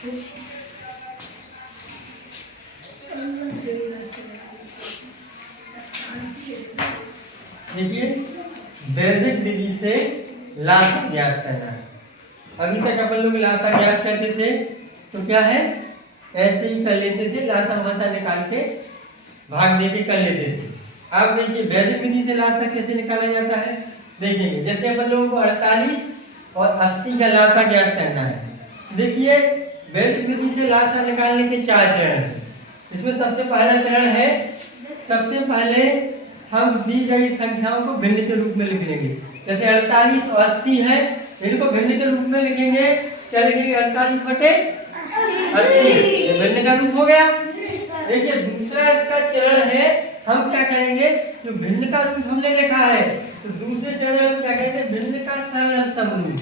देखिए वैदिक विधि से लासा ज्ञात करना। अभी तक अपन लोग लासा ज्ञात करते थे तो क्या है, ऐसे ही कर लेते थे, लासा मासा निकाल के भाग दे के कर लेते थे। अब देखिए वैदिक विधि से लासा कैसे निकाला जाता है, देखेंगे। जैसे अपन लोगों को 48 और 80 का लासा ज्ञात करना है। देखिए वैदिक विधि से लासा निकालने के 4 चरण हैं। इसमें सबसे पहला चरण है, सबसे पहले हम दी गई संख्याओं को भिन्न के रूप में लिख लेंगे। जैसे 48 और 80 है, इनको भिन्न के रूप में लिखेंगे। क्या लिखेंगे? 48 बटे 80, ये भिन्न का रूप हो गया। देखिए दूसरा इसका चरण है, हम क्या करेंगे, जो भिन्न का रूप हमने लिखा है तो दूसरे चरण में क्या करेंगे, भिन्न का सरलतम रूप।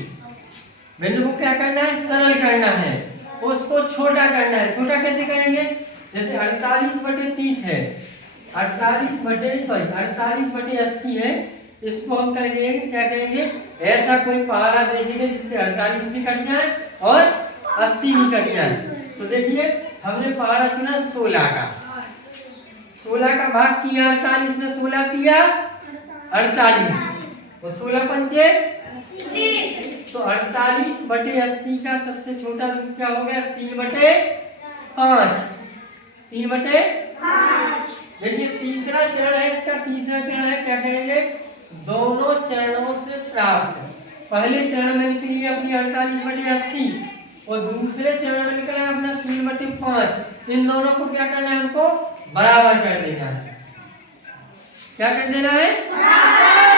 भिन्न को क्या करना है, सरल करना है, उसको छोटा करना है। छोटा कैसे करेंगे? जैसे 48 बटे 30 है, 48 बटे 80 है, इसको हम करेंगे क्या करेंगे, ऐसा कोई पहाड़ा देखेंगे जिससे 48 भी कट जाए और 80 भी कट जाए। तो देखिए हमने पहाड़ा चुना 16 का, 16 का भाग किया 48 में, 16 किया 48 और 16 पंचे, तो 48 बटे 80 का सबसे छोटा रूप क्या हो गया, 3 बटे 5। 3 बटे 5। देखिए तीसरा चरण है इसका, तीसरा चरण है, क्या करेंगे, दोनों चरणों से प्राप्त। पहले चरण में निकली अपनी 48 बटे 80 और दूसरे चरण में निकला अपना 3 बटे 5। इन दोनों को क्या करना है, हमको बराबर कर देना है। क्या कर देना है, बराबर।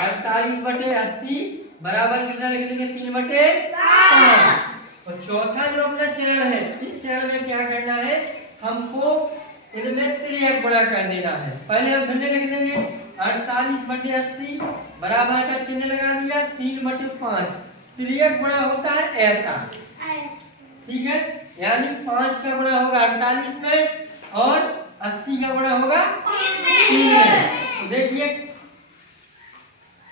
48 बटे 80 बराबर कितना लिख लेंगे, 3 बटे 5। और चौथा जो अपना चरण है, इस चरण में क्या करना है, हमको इनमें त्रियक गुणा कर देना है। पहले हम भिन्न लिख देंगे, 48 बटे 80 बराबर का चिन्ह लगा दिया, 3 बटे 5। त्रियक गुणा होता है ऐसा, ठीक है, यानी 5 का गुणा होगा 48 में और 80 का गुणा होगा 3 में। तो देखिए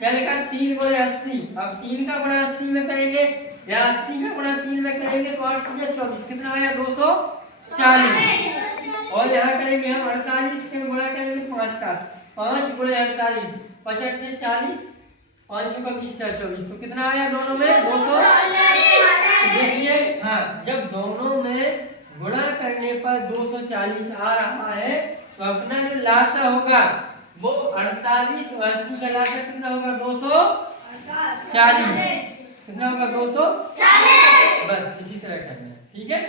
क्या लिखा, 3 गुणा 80। अब 3 का गुणा 80 में करेंगे या 80 का गुणा 3 में करेंगे तो 8 24, कितना आया, 240। और यहाँ करेंगे हम 48 के गुणा करेंगे 5 का, 5 गुणे 48, 55 से 40, 5 का 20 से 24, तो कितना आया दोनों में, 240। देखिए हाँ, जब दोनों में गुणा करने पर 240 आ रहा है तो अपना जो लासा होगा वो 48 और 80 का लासा कितना होगा, 240। कितना होगा, 240। बस इसी तरह करना है, ठीक है।